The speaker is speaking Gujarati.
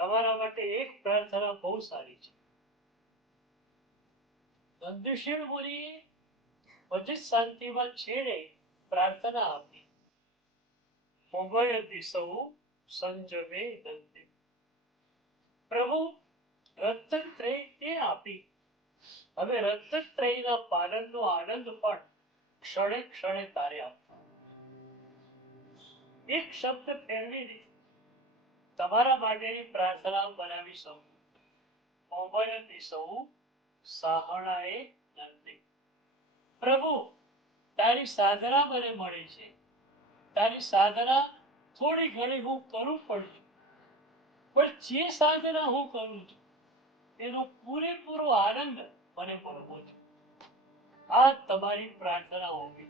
તમારા માટે એક પ્રાર્થના બહુ સારી છે. નંદશીલ મુનિએ ભજિત શાંતિમાં છેડે પ્રાર્થના આપી. ઉભય દિશો સંજમે નંદે. પ્રભુ રત્નત્રય તે આપી, હવે રત્નત્રયના પાલનનો આનંદ પણ ક્ષણે ક્ષણે તારે આપવો. એક શબ્દ ફેરવીને તમારા માટેની પ્રાર્થના બનાવી શકું. ઉભય દિશો સાહણાએ નંદે. પ્રભુ તારી સાધના મને મળી છે. તારી સાધના થોડી ઘણી હું કરું પણ જે સાધના હું કરું છું એનો પૂરેપૂરો આનંદ મને મળવો છે. આ તમારી પ્રાર્થના હોવી